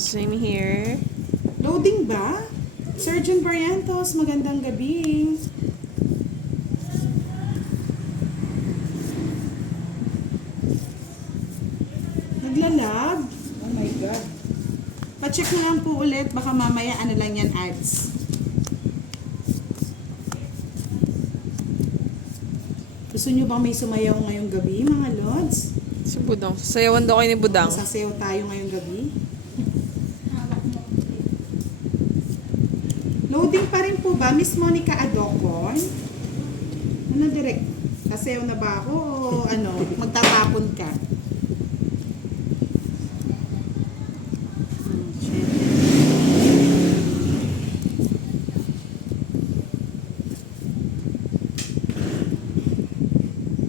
Same here. Loading ba? Surgeon Barrientos, magandang gabi. Naglalag? Oh my God. Pa-check mo lang po ulit. Baka mamaya ano lang yan, ads. Gusto nyo bang may sumayaw ngayong gabi, mga lods? Si Budang. Sayawan daw kayo ni Budang. Sasayaw tayo ngayong gabi. Loading pa rin po ba, Miss Monica Adocon? Ano direct? Sasayaw na ba ako o ano, magtatapon ka?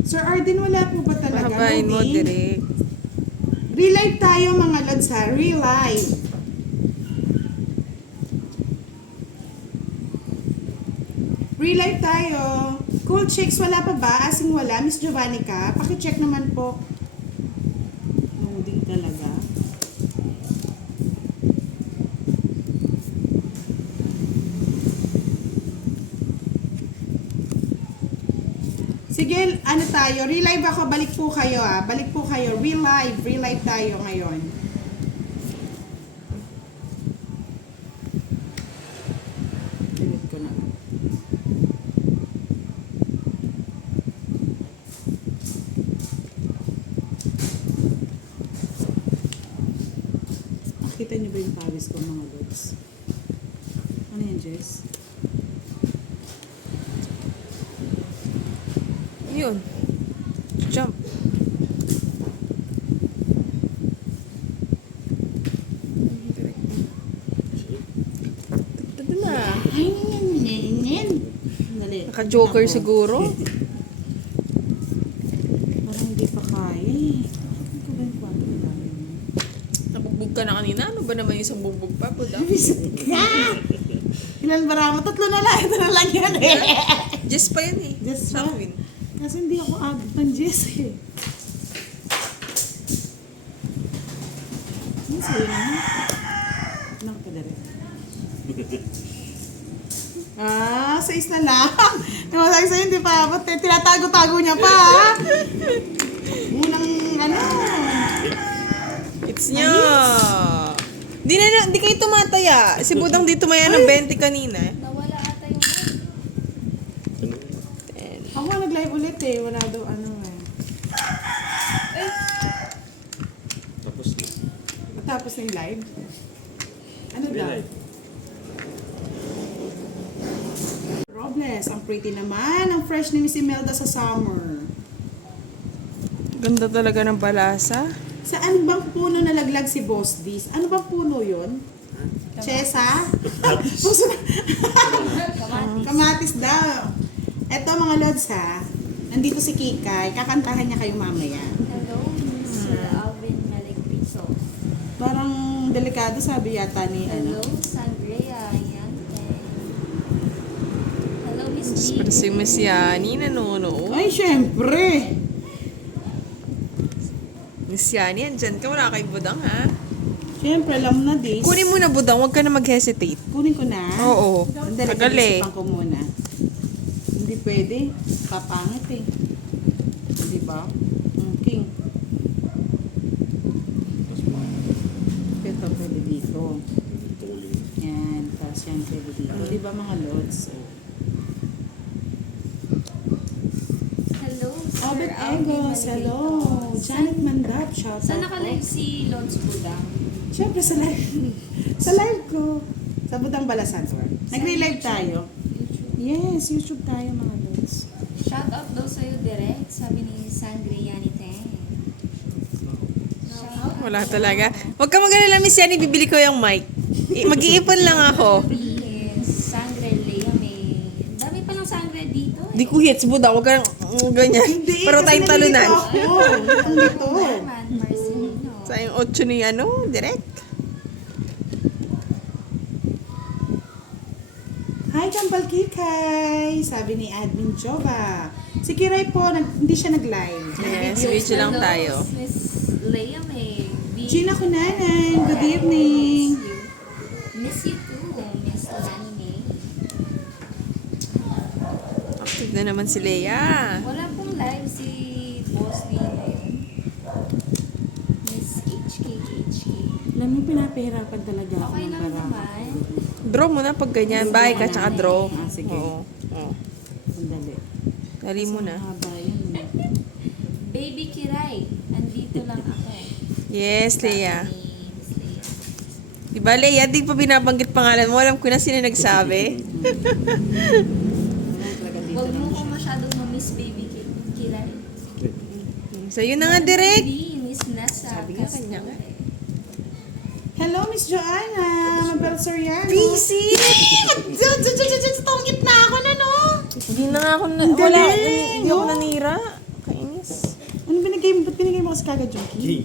Sir Arden, wala po ba talaga? Pahabain mo, Loading? direct. Relive tayo mga lods ha, relive. Relive tayo. Cool chicks, wala pa ba? Asing wala, Miss Jovannica. Paki-check naman po. Loading talaga. Sige, ano tayo? Relive ako. Balik po kayo ah. Balik po kayo. Relive. Relive tayo ngayon. Delete ko na. Nakita niyo ba yung pawis ko mga lods? Ano yan, Jess? Yun. Jump. Ito na. Ay, nyan. Dali. Naka-joker Ako. siguro. Parang hindi pa kaya eh. Ano ko ba yung kwarto na namin? Nabugbog ka na kanina. Ano ba naman yung isang bugbog pa, Budang? Ilan ba ramo? Tatlo na lang. Ito na lang yan eh. Jess pa yan eh. Jess Sa pa? amin. Kasi hindi ako abot ng Jess eh. Ano sa'yo naman? Nakapadarin. Ah, 6 na lang. Yung sabi sa'yo, hindi pa abot. Tinatago-tago niya pa ha. Unang ano. It's niya. Di kayo tumataya. Si Budang di tumaya ng 20 kanina. Nawala ata yung Ako nga nag-live ulit eh. Wala daw ano eh. Tapos na. Matapos na yung live. Ano daw? Live. Robles, ang pretty naman. Ang fresh ni Miss Imelda sa summer. Ganda talaga ng balasa. Saan bang puno nalaglag si Boss Diz? Ano bang puno yun? Chesa? Puso na. kamatis. Kamatis daw. Eto mga lods ha. Nandito si Kikay. Kakantahan niya kayo mamaya. Hello, Mr. Alvin Maligpiso. Parang delikado sabi yata ni Hello, ano. Sangria. Yan. Hello, Miss B. Pero si Miss Yani nanonood. Ay, syempre. Miss Yani, andyan ka. Wala kay Budang ha. Syempre, alam na this. Kunin mo na Budang. Huwag ka na mag-hesitate. Kunin ko na. Oo. Sandali, Tagal eh. pag-isipan ko muna. Hindi pwede. Papangit eh. Di ba? King. Ito pwede dito. Yan. Tapos yan pwede dito. Di ba mga lods? Hello, Sir Albert Alvin Egos. Maligpiso. Hello. Janet Mandap. Shout Saan out naka-live po. si Lods Budang? Siyempre sa live. Sa live ko. Sa Budang Balasan. Nagre-live tayo. YouTube. Yes, YouTube tayo mga lods. Shout out daw sa'yo direct, sabi ni Sangria Yanite. Wala talaga. Huwag ka mag-alala, Miss Yani. Bibili ko yung mic. Mag-iipon lang ako. Yes, Sangre Leame. Dami palang Sangre dito eh. Di ko hits, Budang. Huwag ka ganyan. Hindi. Pero kasi tayong talunan. nandito ako. Nandito. Norman Marcelino. Sa yung 8 ni ano, direct. Hi, Kampal Kikay! Sabi ni Admin Jova. Si Kiray po, hindi siya nag-live. Yes, Nag-video. video lang tayo. Miss Leame. Regina Cunanan, good evening. Miss you too, Miss Lani May. Active na naman si Leia. Wala pong live si Boss D ngayon. Miss HK. Alam mo, pinapahirapan talaga ako Okay ng lang bara. naman. Draw mo na pag ganyan. Bye ka, tsaka draw. Ah, sige. Oo. Oo. Sandali. Dali mo na. Haba yan. Baby Kiray, andito lang ako. Yes, Leia. Sabi ni Miss Leia. Di ba, Leia? Di pa binabanggit pangalan mo. Alam ko na sino nagsabi. Huwag mo ko masyadong ma-miss Baby Kiray. So, yun na nga, direct. Miss Nasa. Sabi nga kanya nga. Hello, Miss Joanna. Mabel Soriano. Busy! Tungit na ako na, no? Hindi na nga ako na... Ang Wala. galing, Hindi ako no? nanira. Kainis. Ano binigay mo? Ba't binigay mo kasi kagad, Junkie?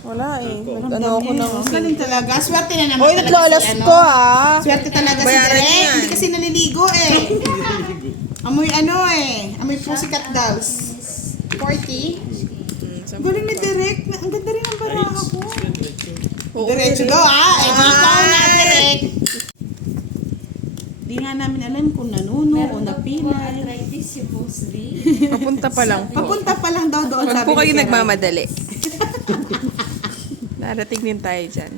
Wala eh. Walang Ano ako dami, na. no? Ang galing talaga. Swerte na naman Oy, talaga naglolas si, ano. ko ah. Swerte talaga si Bayaran Direk. niyo yan. Hindi kasi naliligo eh. Amoy Amoy Pussycat Dolls. 40. Galing ni Direk. Ang ganda rin ang baraha ko. Diretso daw Eh, di ikaw na, Direk. Di nga namin alam kung nanuno o Meron daw po napilay. arthritis si Boss D. Papunta pa lang po. Papunta pa lang daw doon, Huwag sabi po ni kayo Kiray. nagmamadali. Darating din tayo dyan.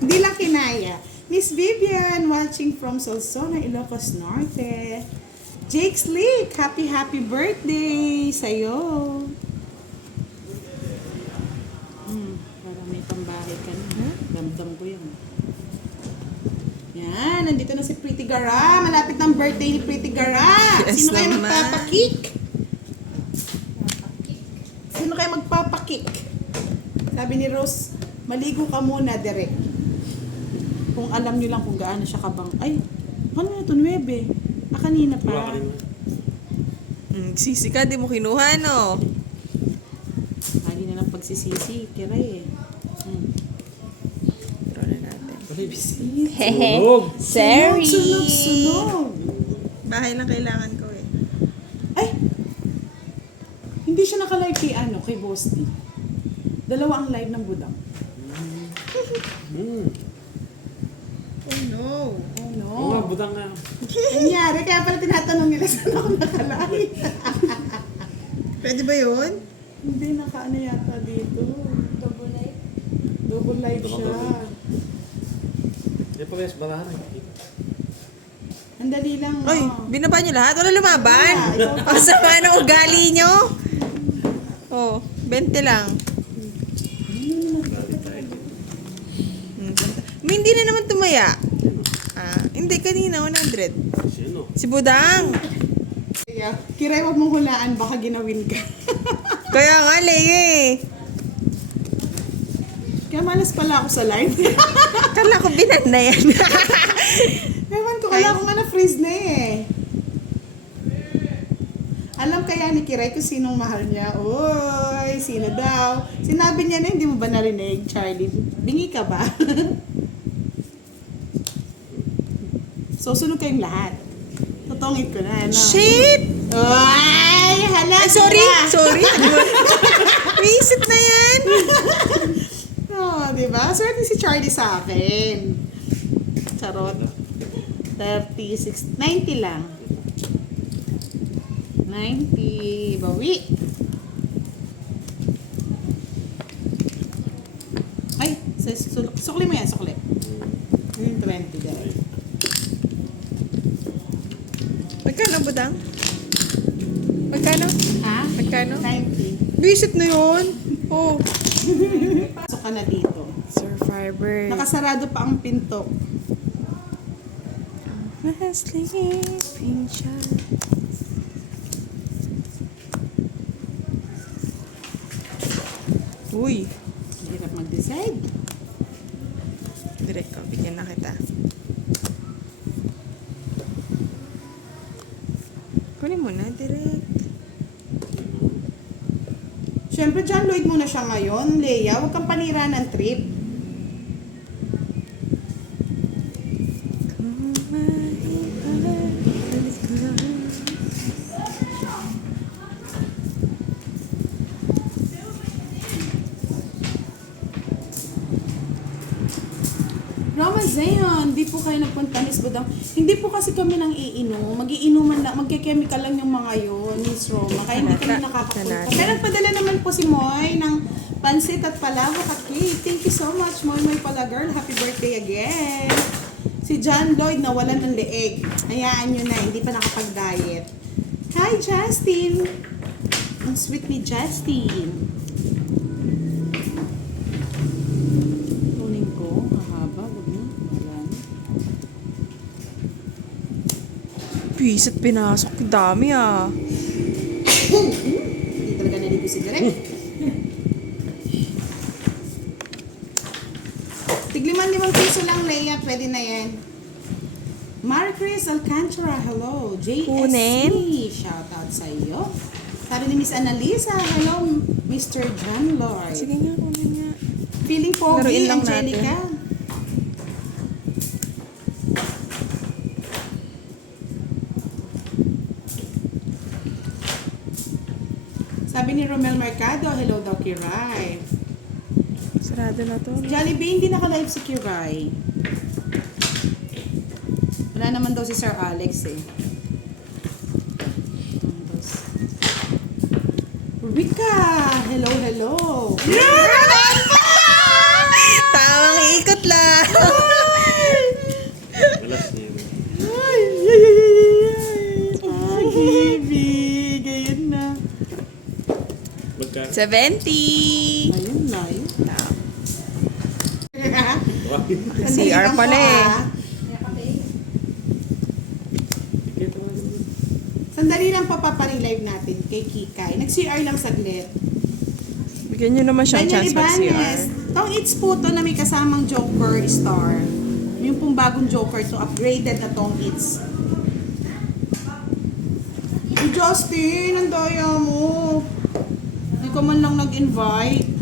Hindi lang kinaya. Miss Vivian, watching from Solsona, Ilocos Norte. Jake Slick, happy birthday sa'yo. Parang may pambahay ka na. Damdam ko yan. Yan, nandito na si Pretty Gara. Malapit ng birthday ni Pretty Gara. Yes Sino kayo naman. magpapakik? Sino kayo magpapakik? Sabi ni Rose, maligo ka muna, Direk. Kung alam nyo lang kung gaano siya kabang. Ay, ano na ito? 9. Kanina pa. Sisi ka, di mo kinuha, no? Lagi na lang pagsisisi. Kiray eh. Draw na natin. Hehe. Sorry! Sunog! Bahay lang kailangan ko eh. Ay! Hindi siya naka-live kay Boss D. Dalawa ang live ng Budang. Oh no. Oh no. Oo nga, budang nga. Nangyari, kaya pala tinatanong nila saan ako naka-live. Pwede ba yun? Hindi, naka-ano yata dito. Double life. Double live siya. Hindi pa kaya sa barahan. Ang dali lang. Ay, oh. binaba nyo lahat? Wala lumaban? Wala, ikaw- Ang sama ng ugali nyo? Oh, 20 lang. Hindi na naman tumaya. Hindi, kanina, 100. Sino? Si Budang. Kaya, Kiray, wag mong hulaan, baka ginawin ka. Kaya nga, Leia eh. Kaya malas pala ako sa live. Kala ko binan na yan. Ewan ko, kala ko nga na-freeze na eh. Alam kaya ni Kiray kung sinong mahal niya. Uy, sino daw? Sinabi niya na, hindi mo ba narinig, Charlie? Bingi ka ba? So, sunod kayong lahat. Tutungit ko na, ano? Shit! Ay, hala! Ay, sorry! Sorry! Visit na yan! Oh, di ba? Swerte si Charlie sa akin. Charot. 36, 90 lang. 90, bawi. Ay, sukli mo yan, sukli. Yung 20 dahil. Magkano, Budang? Magkano? Ha? Magkano? 90. Visit na yun! Oh. Pasok ka na dito. Survivor. Nakasarado pa ang pinto. Sleeping child. Uy. Hirap mag-decide. Direct ko, bigyan na kita. Kunin mo na, direct. Siyempre, John Lloyd muna siya ngayon. Leia, huwag kang panira ng trip. Ramazayon, di po kayo nagpunta, Miss Budang. Hindi po kasi kami nang iinom. Magiinuman lang, magke-chemical lang yung mga yun, Miss Roma. Kaya hindi kami nakakapunta. Kaya nagpadala naman po si Moy ng pansit at palabok at cake. Thank you so much, Moy pala girl. Happy birthday again. Si John Lloyd nawalan ng leeg. Hayaan nyo na, hindi pa nakapag-diet. Hi, Justin! Ang sweet ni Justin. Kunin ko, mahaba, wag na, wala na. Pisit pinasok. Dami ah. Hindi talaga naligo si Direk. Tig-5 piso lang, Leia. Pwede na yan. Marcris Alcantara, hello. JSC, Kunin. shout out sa iyo. Sabi ni Miss Annalisa, hello, Mr. John Lloyd. Sige nga, kunin nga. Feeling Laruin pogi, lang Angelica. Sabi ni Romel Mercado, hello daw Kiray. Sarado na to. Jollibee, hindi naka-live si Kiray. Wala naman daw si Sir Alex eh. Rika! Hello, hello! Tamang ikot lang. Alas niya yun. Ay, ay, ay, ay, ay. Ah, Gibi! Ganyan na. Magka... 70. Ayun na, yun. CR pala eh. Sandali lang papapani-live natin kay Kikay. Nag-CR lang saglit. Bigyan nyo naman siyang Daniel chance mag-CR. Ibanez, tong It's po to na may kasamang Joker Star. Yung pong bagong Joker to, upgraded na tong It's. Hey, Justin, ang daya mo. Hindi ka man lang nag-invite.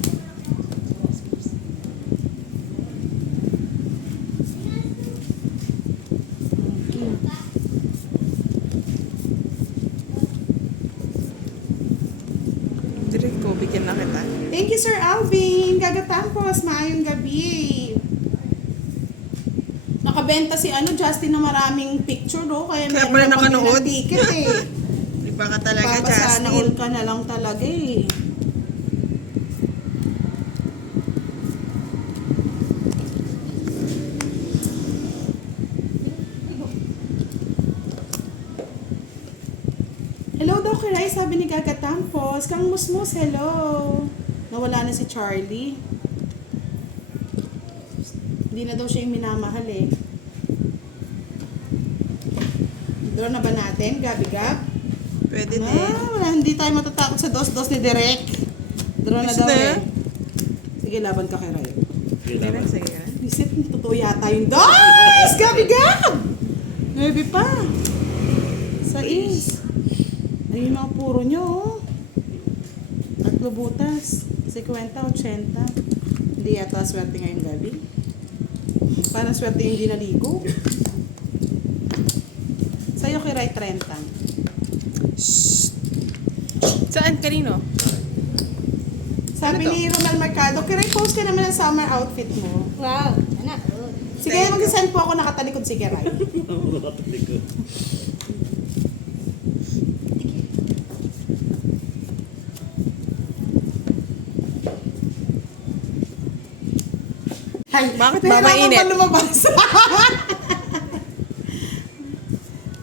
Direct ko, bigyan na kita. Thank you, Sir Alvin. Gagatampos, maayong gabi. Nakabenta si Justin na maraming picture, no? Kaya Kaya meron pala na kami nakanood. ng ticket eh. Di ba ka talaga, Papasana all Justin? ka na lang talaga eh. Hello daw Kiray, sabi ni Gaga Tampos. Kang Musmus, hello. Nawala na si Charlie. Hindi na daw siya yung minamahal eh. Draw na ba natin, Gabi Gab? Pwede Na, din. wala, hindi tayo matatakot sa dos-dos ni Derek. Draw na Gusto daw na? eh. Sige, laban ka kay Ray. Direct, sige nga. Isip, totoo yata yung dos! Gabi Gab! 9 pa. 6. Ayun mga puro nyo, oh. 3 butas. 50, 80. Hindi yata swerte ngayong gabi. Parang swerte yung di naligo. Sa'yo kay Ray 30. Saan? Kanino? Sabi Ano to? ni Romel Mercado, Kiray, post ka naman ang summer outfit mo. Wow, anak. Sige, mag-send po ako nakatalikod si Kiray. Nakatalikod. Ay, Bakit nahirapan mamainit? pa lumabas?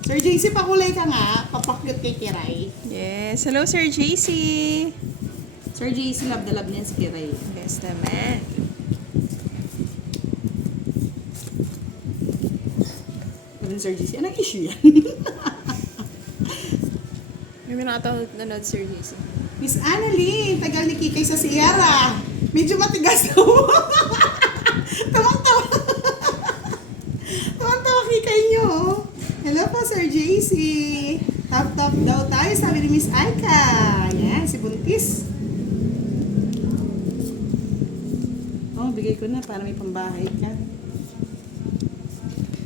Sir JC, pakulay ka nga. Papakyut kay Kiray. Yes. Hello, Sir JC. Sir JC, love na love niyan si Kiray. Yes naman. Ano Sir JC? Anong issue yan? May nanood, Sir JC. Miss Annalie, tagal ni Kikay sa Sierra. Medyo matigas daw. Tawang-tawa. Tawang-tawa Kikay nyo. Oh. Hello po, Sir JC. Top daw tayo, sabi ni Miss Aika. Yan, si Buntis. Oh, bigay ko na para may pambahay ka.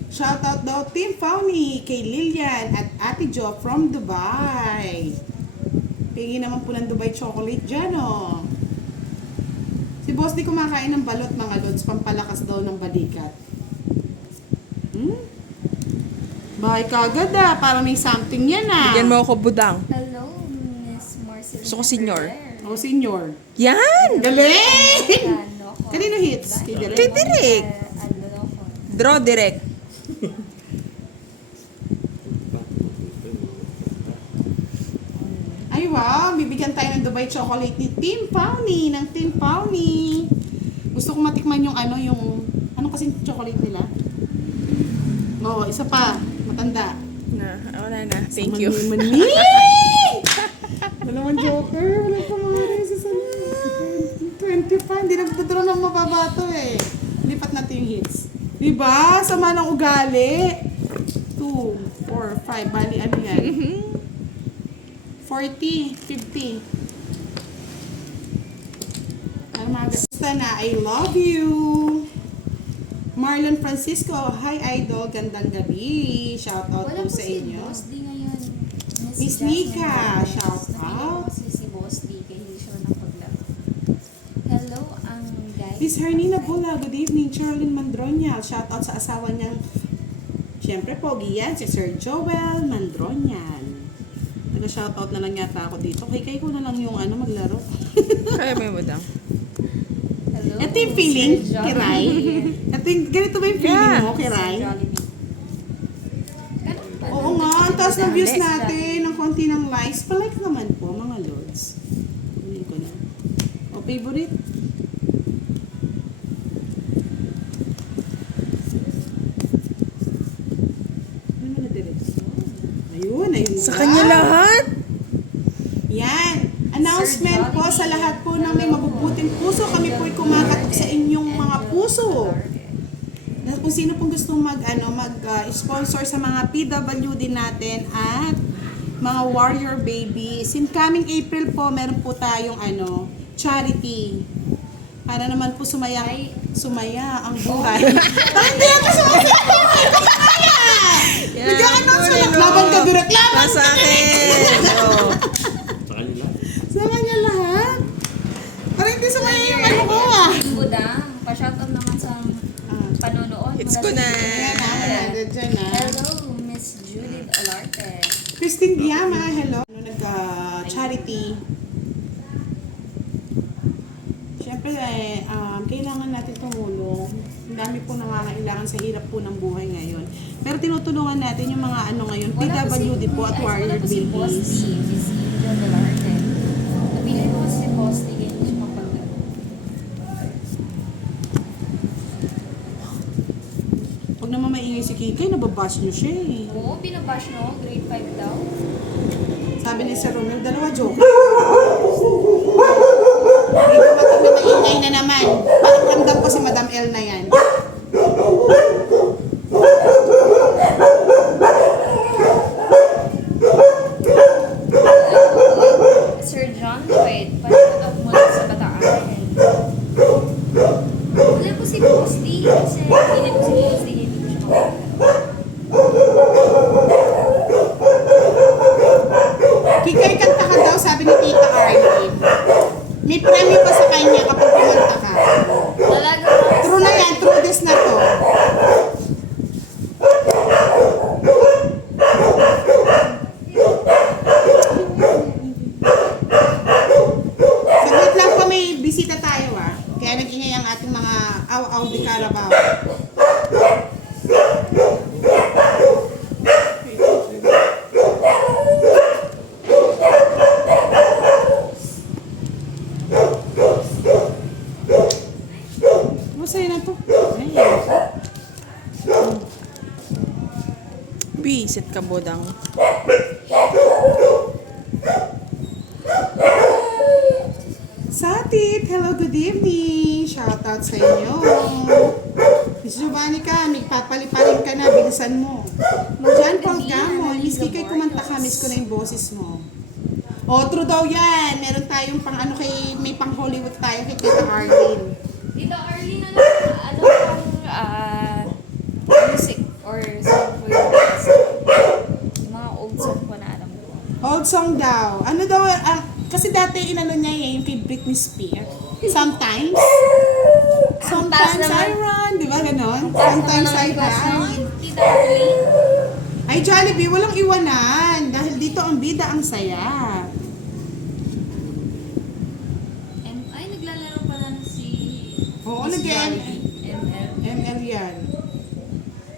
Shoutout daw Team Fauny kay Lilian at Ate Jo from Dubai. Pingi naman po ng Dubai chocolate dyan, oh. Si Boss di kumakain ng balot, mga lods, pampalakas daw ng balikat. Bahay kagad parang may something yan Bigyan mo ako budang. Hello, Miss Marcelina. Gusto ko senior. Ferrer. O, senior. Yan! Galing! Ano ko? Kanino hits? Kay Direk? Kay Direk. Ano ko? Draw direct. Ay wow, bibigyan tayo ng Dubai chocolate ni Team Pawnee, ng Team Pawnee. Gusto kong matikman yung ano kasing chocolate nila? Oo, isa pa, matanda. Na, wala na. Thank you. Mani! Wala man joker, wala ka mga sa salon. 25, hindi nagtudraw ng mababato eh. Lipat natin yung hits. Diba? Sama ng ugali. 2, 4, 5, bali ano yan? 40, 50. Ay, magasta na. I love you. Marlon Francisco, hi idol, gandang gabi. Shout out Wala po po sa si inyo. Boss D ngayon. Miss Jasmine Nika, Reyes. shout Nakita out. ko kasi si Boss D kay hindi siya napaglaro. Hello, ang guys. Miss Hernina Bula, good evening. Charlene Mandronial, shout out sa asawa niyang, syempre pogi yan, si Sir Joel Mandronial. Nag-shoutout na lang yata ako dito. Kay ko na lang yung maglaro. Kaya mo yung budang. Hello. Ito yung feeling, Sir Johnny. Kiray. Ito yung, ganito ba yung feeling Yeah. mo, Kiray? Sir Jollibee. Ganun pa. Oo nga, ang taas ng views natin, ng konti ng likes. Palike naman po, mga lords. Kunin ko na. O, favorite? Ano na direksyon? Ayun. Sa ba? kanya lahat? Yan. Announcement Sir po Jollibee. sa lahat po ng may mabubuting puso. Kami po'y kumakatok sa inyong mga puso. Na kung sino pong gusto mag-sponsor sa mga PWD natin at mga warrior babies. In coming April po, meron po tayong charity. Para naman po sumaya ang buhay. Parang hindi ako sumasaya! Yan. Nag-announce ko lang. Laban ka, Direk! Laban Nasa ka! akin! Oh. Sa kanila. Sa kanya lahat. Parang hindi sumaya yung ko Budang, pa-shoutout naman sa panonood. Hits ko na. Ayan dyan Hello, Miss Judith Olarte. Christine Diama, hello. Nagka-charity. Siyempre, kailangan natin tumulong. Ang dami po nangangailangan sa hirap po ng buhay ngayon. Pero tinutulungan natin yung mga ngayon, PWD po at warrior Wala po si Boss D, babies. Miss Angel Olarte. Napili ko kasi si Boss D, kaya hindi siya mapaglaro. Pag naman maingay si Kikay, nababash nyo siya eh. Oo, binabash no, grade 5 daw. Sabi ni Sir Romel, dalawa joke. Hindi ko matig na maingay na naman. Parang ramdam ko si Madam L na yan. Sir John Lloyd, pa-shoutout muna sa Bataan. Wala po si Boss D, kasi hindi po si Boss D, hindi po siya mapaglaro. Kikay, kanta ka daw, sabi ni Tita Arlene. May premyo pa sa kanya kapag kumanta ka. Talaga True na yan, true this na to. Saglit lang po, may bisita tayo Kaya nag-ingay ang ating mga aw-aw di Carabao. Masaya na to. Bisit ka, budang. Satit, hello, good evening. Shoutout sa inyo. Miss Giovanni ka, magpapaliparin ka na, bilisan mo. John Paul Gamo, Miss Kikay, kumanta ka, miss ko na yung boses mo. Oh, true daw yan. Meron tayong may pang Hollywood tayo kay Tita Arlene. Dito, Arlene, ano pang music or song for your best? Yung mga old song ko na alam ko. Old song daw. Ano daw, kasi dati inano niya yung kay Britney Spears. Sometimes. Sometimes naman. I run. Di ba ganon? Sometimes I request buy. ng Tita Arlene. Ay, Jollibee, walang iwanan. Dahil dito ang bida ang saya. Ay, naglalaro pala na si Oo, Miss nag-ML. Jollibee. ML. ML yan.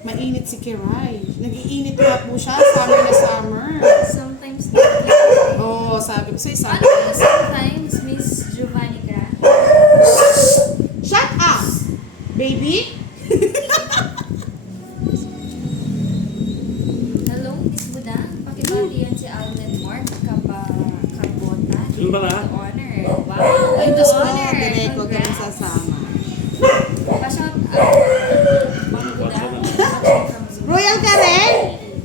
Mainit si Kiray. Nag-iinit nga po siya, summer na summer. Sometimes Oo, sabi ko sa'yo, Ano sabi. yung sometimes Miss Giovanni ka? Shut up! Baby? Hello, Miss Budang. Pakibati yan si Alden Mark Carbota. Yung ba ka? The honor. Wow, Ay, the Diyos ko, honor. direct ko ganun Congrats. sasama. Pa-shout Ma'am Budang. Royal ka rin?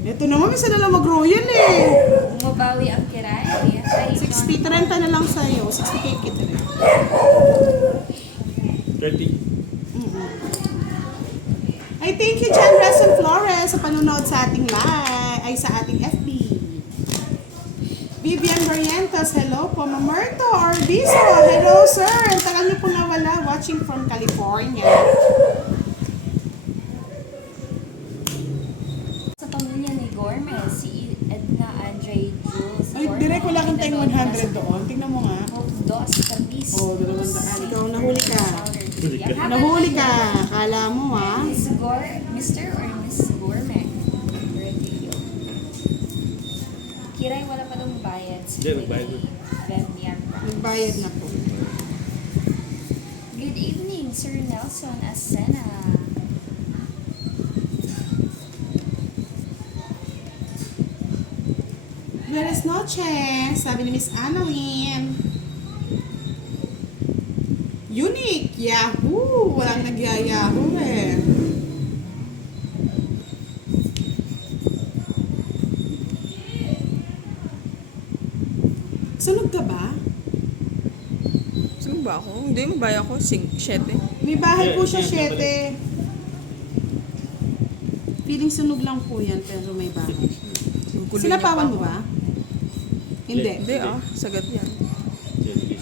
Ito naman, minsan na lang mag-royal eh. Umabawi ang kiray. Ay, 60, 30 na lang sa'yo. 60k kita rin. 30. Ay, thank you, John Reson Flores, sa panunood sa ating live, ay sa ating FB. Vivian Barrientos, hello po. Mamerto Orbizo, hello sir. Ang tagal niyo po nawala, watching from California. Sa pamilya ni Gormes, si Edna Andre Jules. Ay, direct wala kang tayong 100 doon. Tingnan mo nga. Dos Capis. Oh, 200. Ikaw, nahuli ka. Huli ka. Nahuli ka. Kala mo ha. Mr. or Miss Gourmet? Kiray, wala pa dong bayad. Hindi, nagbayad na. Bendian. Nagbayad na po. Good evening, Sir Nelson Asena. Buenas noches, sabi ni Miss Annalyn. Unique, Yahoo! Walang nagyayahoo eh. Sunog ka ba? Sino ba ako? Hindi, mabaya ako. 7. May bahay po siya, Yeah, 7. Feeling sunog lang po yan, pero may bahay siya. Sinapawan mo ba? Hindi. Hindi sagat yan. 10.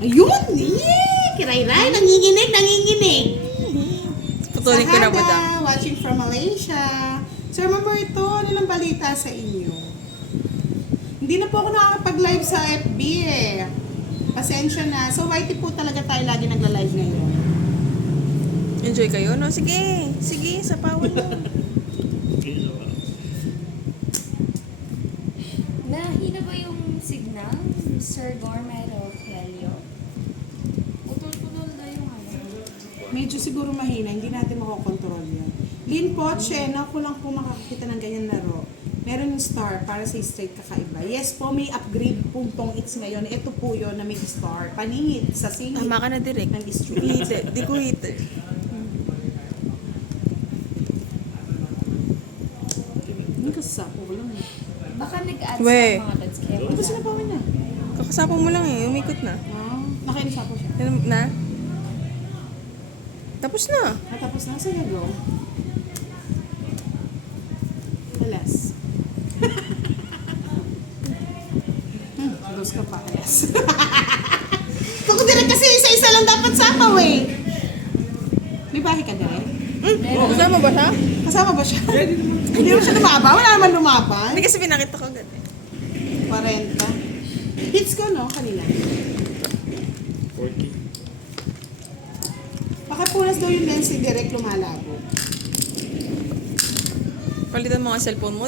Ayun! Yay! Kiray-ray! Nanginginig! Patuloy ko na ba daw? Sahada, watching from Malaysia. Sir Mamerto, ano lang balita sa inyo? Hindi na po ako nakakapag-live sa FB eh. Pasensya na. So, YT po talaga tayo lagi nagla-live ngayon. Enjoy kayo, no? Sige, sapawan mo. Nahina ba yung signal, Sir Gourmet o Helio? Putol-putol na yung ano. Medyo siguro mahina, hindi natin makokontrol yan. Lin Poche, naku lang po makakakita ng ganyan laro. Meron yung star para sa straight kakaiba. Yes po, may upgrade puntong it's ngayon. Ito po yun na may star. Paningit sa singit Tama ka na direct. ng straight. Heated. Di ko heated. Hindi kasasapo ko lang eh. Baka nag-add sa We. mga lods kaya Ano ba sinapawan niya? Kakasapa mo lang eh. Umikot na. Nakaisapo siya. Yan na? Tapos na. Natapos na. Sige, go. Alas. Dos ka pa, alas. Kung direct kasi isa-isa lang dapat sapaw eh. May bahay ka direct? Kasama ba siya? Kasama ba siya? Hindi mo siya lumaba? Wala naman lumaba. Hindi kasi pinakita ko agad eh. 40. Hits ko, no? Kanina. 40. Pakapunas daw yung lens si direct lumalabo. Palitan mo nga cellphone mo.